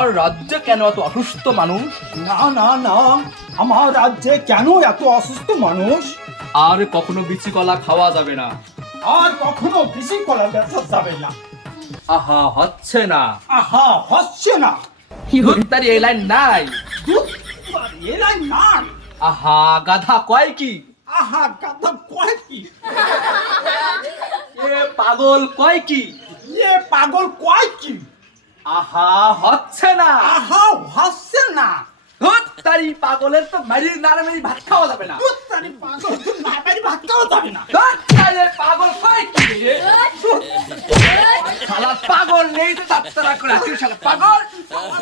তোমার রাজ্যে কেন এত অসুস্থ মানুষ? না না না, আমার রাজ্যে কেন এত অসুস্থ মানুষ? আর কখনো বিচি কলা খাওয়া যাবে না। আর কখনো বেশি কলা ব্যবসা যাবে না। আহা, হচ্ছে না। আহা, হচ্ছে না। তার এই লাইন নাই। ধুৎ, এলাই না। আহা, গাধা কয় কি? আহা, গাধা কয় কি? এ পাগল কয় কি? এ পাগল কয় কি? আহা, হচ্ছে না। আহা, হচ্ছে না। তার এই পাগলের তো মারি নাড়ে মারি ভাত খাওয়া যাবে না। ধুৎ, তারি পাগল, তুই না পারি ভাত খাওয়া যাবে না। তার এই পাগল কয় কি রে? শালা পাগল নেই তো তারা করে আছিস, শালা পাগল। পাগল,